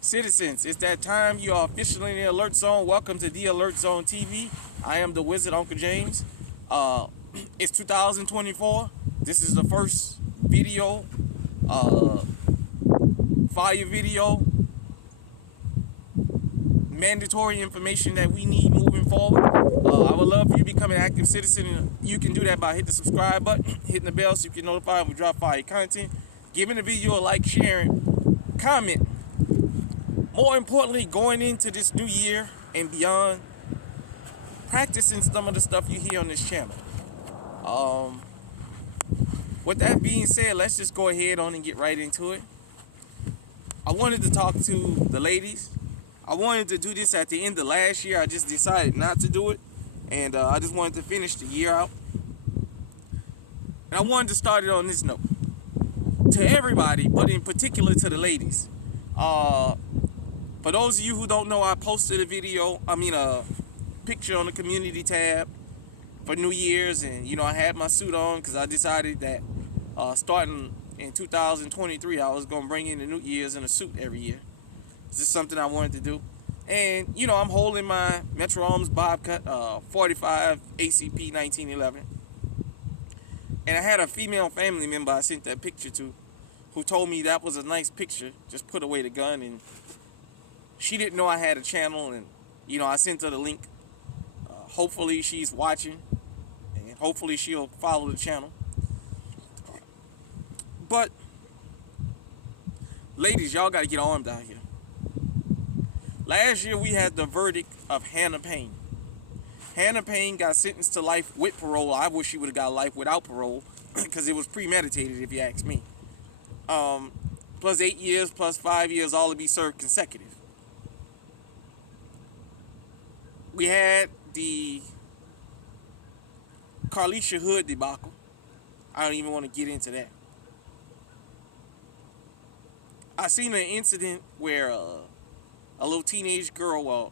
Citizens, it's that time. You are officially in the Alert Zone. Welcome to the Alert Zone TV. I am the Wizard, Uncle James. Uh, it's 2024. This is the first video, uh, fire video, mandatory information that we need moving forward. I would love for you to become an active citizen. You can do that by hitting the subscribe button, hitting the bell so you can get notified when we drop fire content, giving the video a like, sharing, comment. More importantly, going into this new year and beyond, practicing some of the stuff you hear on this channel. With that being said, let's just go ahead on and get right into it. I wanted to talk to the ladies. I wanted to do this at the end of last year. I just decided not to do it. And I just wanted to finish the year out. And I wanted to start it on this note. To everybody, but in particular to the ladies. For those of you who don't know, I posted a picture on the community tab for New Year's, and I had my suit on because I decided that starting in 2023, I was gonna bring in the New Year's in a suit every year. It's just something I wanted to do, and I'm holding my Metro Arms Bobcat 45 ACP 1911, and I had a female family member I sent that picture to, who told me that was a nice picture. Just put away the gun, and she didn't know I had a channel, and I sent her the link. Hopefully she's watching, and hopefully she'll follow the channel. But ladies, y'all gotta get armed out here. Last year we had the verdict of Hannah Payne. Hannah Payne got sentenced to life with parole. I wish she would have got life without parole because it was premeditated, if you ask me. Plus 8 years, plus 5 years, all to be served consecutive. We had the Carlisha Hood debacle. I don't even want to get into that. I seen an incident where a little teenage girl,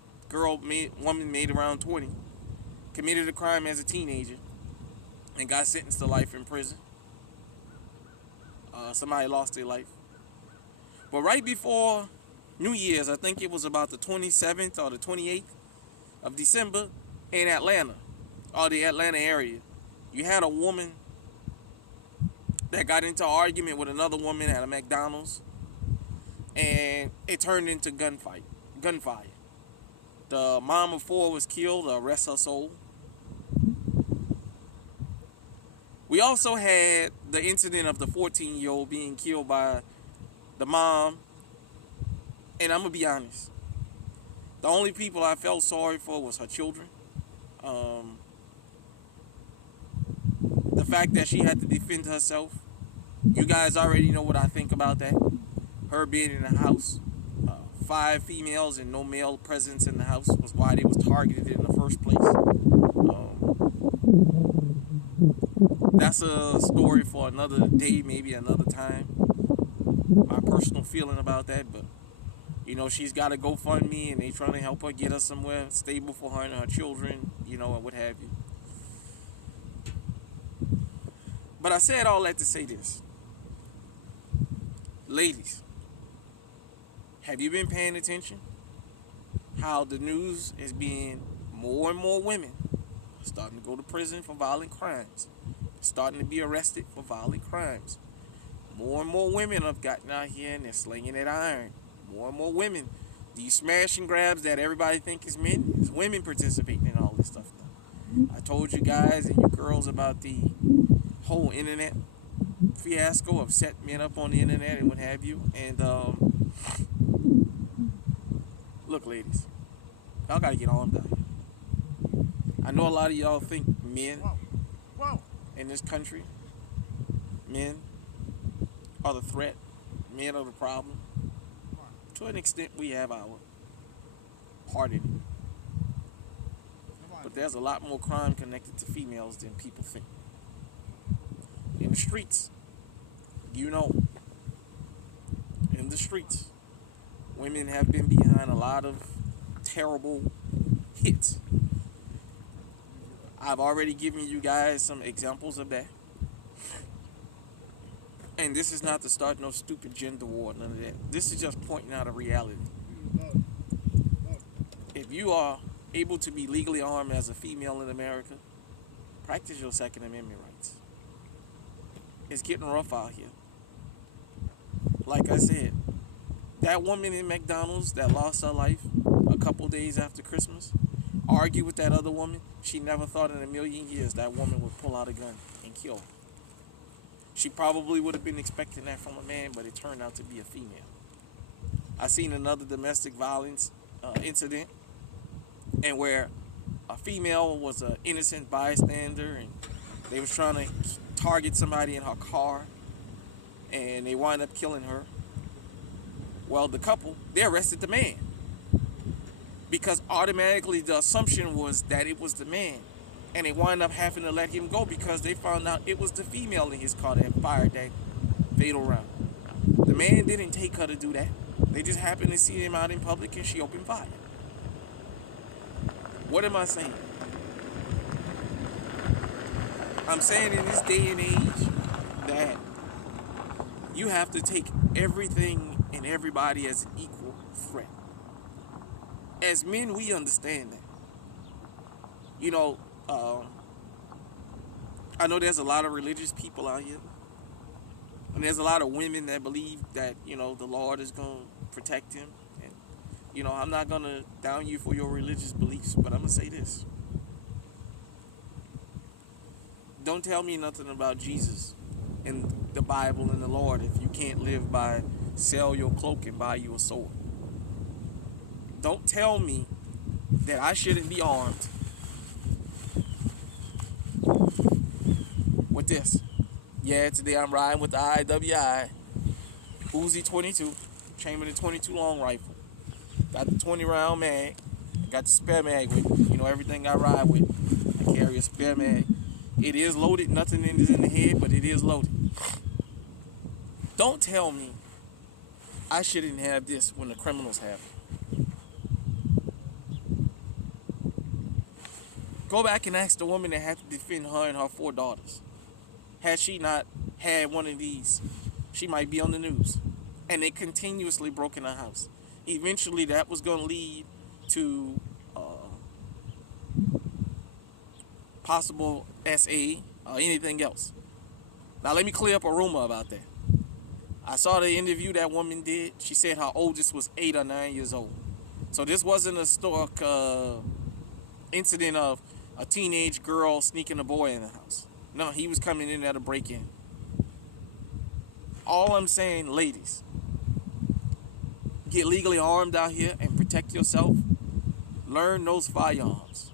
woman made around 20, committed a crime as a teenager and got sentenced to life in prison. Somebody lost their life. But right before New Year's, I think it was about the 27th or the 28th of December, in Atlanta, or the Atlanta area, you had a woman that got into an argument with another woman at a McDonald's, and it turned into gunfire. The mom of four was killed, rest her soul. We also had the incident of the 14-year-old being killed by the mom, and I'm gonna be honest, the only people I felt sorry for was her children. The fact that she had to defend herself. You guys already know what I think about that. Her being in the house, 5 females and no male presence in the house was why they was targeted in the first place. That's a story for another day, maybe another time. My personal feeling about that, but she's got a GoFundMe and they trying to help her get her somewhere stable for her and her children, and what have you. But I said all that to say this. Ladies, have you been paying attention? How the news is being more and more women starting to go to prison for violent crimes, starting to be arrested for violent crimes. More and more women have gotten out here and they're slinging that iron. More and more women. These smash and grabs that everybody think is men, is women participating in all this stuff now. I told you guys and you girls about the whole internet fiasco of setting men up on the internet and what have you. And look, ladies, y'all gotta get armed out here. I know a lot of y'all think men in this country, men are the threat, men are the problem. To an extent, we have our part in it. But there's a lot more crime connected to females than people think. In the streets, in the streets, women have been behind a lot of terrible hits. I've already given you guys some examples of that. And this is not to start no stupid gender war, none of that. This is just pointing out a reality. If you are able to be legally armed as a female in America, practice your Second Amendment rights. It's getting rough out here. Like I said, that woman in McDonald's that lost her life a couple days after Christmas argued with that other woman. She never thought in a million years that woman would pull out a gun and kill her. She probably would have been expecting that from a man, but it turned out to be a female. I seen another domestic violence incident, and where a female was an innocent bystander, and they was trying to target somebody in her car, and they wind up killing her. Well, the couple, they arrested the man, because automatically the assumption was that it was the man, and they wind up having to let him go because they found out it was the female in his car that fired that fatal round. The man didn't take her to do that. They just happened to see him out in public and she opened fire. What am I saying? I'm saying in this day and age that you have to take everything and everybody as an equal threat. As men, we understand that. You know, I know there's a lot of religious people out here. And there's a lot of women that believe that, you know, the Lord is going to protect him. And, you know, I'm not going to down you for your religious beliefs, but I'm going to say this. Don't tell me nothing about Jesus and the Bible and the Lord if you can't live by sell your cloak and buy you a sword. Don't tell me that I shouldn't be armed with this. Yeah, today I'm riding with the IWI Uzi 22, Chamberlain 22 long rifle. Got the 20 round mag. Got the spare mag with me. You know, everything I ride with, I carry a spare mag. It is loaded. Nothing is in the head, but it is loaded. Don't tell me I shouldn't have this when the criminals have it. Go back and ask the woman that had to defend her and her 4 daughters. Had she not had one of these, she might be on the news. And they continuously broke in her house. Eventually, that was going to lead to possible SA or anything else. Now, let me clear up a rumor about that. I saw the interview that woman did. She said her oldest was 8 or 9 years old. So this wasn't a historic incident of a teenage girl sneaking a boy in the house. No, he was coming in at a break-in. All I'm saying, ladies, get legally armed out here and protect yourself. Learn those firearms.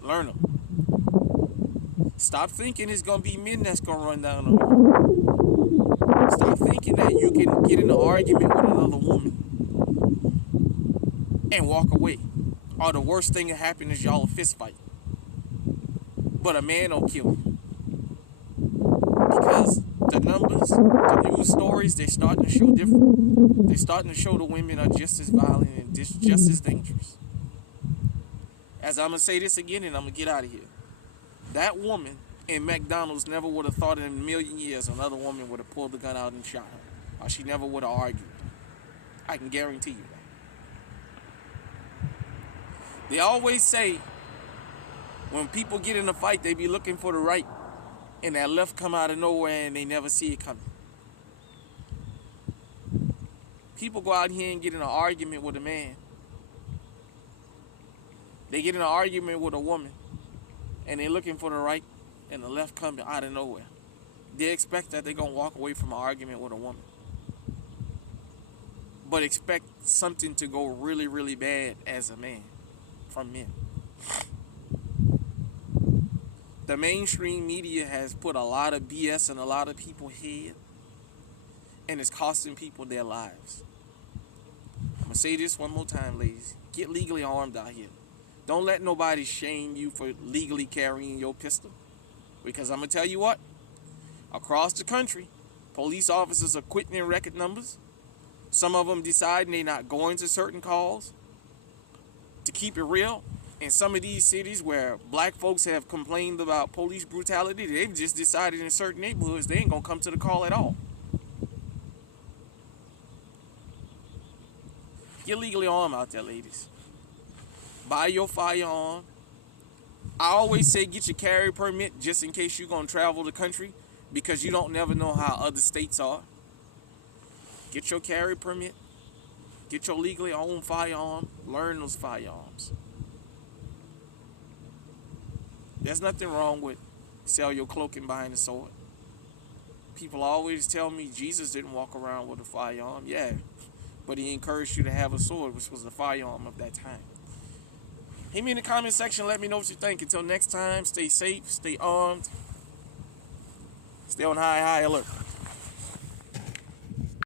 Learn them. Stop thinking it's going to be men that's going to run down on you. Stop thinking that you can get in an argument with another woman and walk away. Or the worst thing that happen is y'all a fist fight. But a man don't kill you. Because the numbers, the news stories, they're starting to show different. They're starting to show the women are just as violent and just as dangerous. As I'm going to say this again and I'm going to get out of here. That woman in McDonald's never would have thought in a million years another woman would have pulled the gun out and shot her. Or she never would have argued. I can guarantee you that. They always say when people get in a fight, they be looking for the right. And that left come out of nowhere and they never see it coming. People go out here and get in an argument with a man. They get in an argument with a woman. And they're looking for the right and the left coming out of nowhere. They expect that they're going to walk away from an argument with a woman. But expect something to go really, really bad as a man from men. The mainstream media has put a lot of BS in a lot of people's head, and it's costing people their lives. I'm going to say this one more time, ladies. Get legally armed out here. Don't let nobody shame you for legally carrying your pistol. Because I'm going to tell you what, across the country, police officers are quitting their record numbers. Some of them deciding they're not going to certain calls. To keep it real, in some of these cities where black folks have complained about police brutality, they've just decided in certain neighborhoods they ain't gonna come to the call at all. Get legally armed out there, ladies. Buy your firearm. I always say get your carry permit just in case you're going to travel the country, because you don't never know how other states are. Get your carry permit. Get your legally owned firearm. Learn those firearms. There's nothing wrong with sell your cloaking behind the sword. People always tell me Jesus didn't walk around with a firearm. Yeah, but he encouraged you to have a sword, which was the firearm of that time. Hit me in the comment section. Let me know what you think. Until next time, stay safe, stay armed, stay on high alert.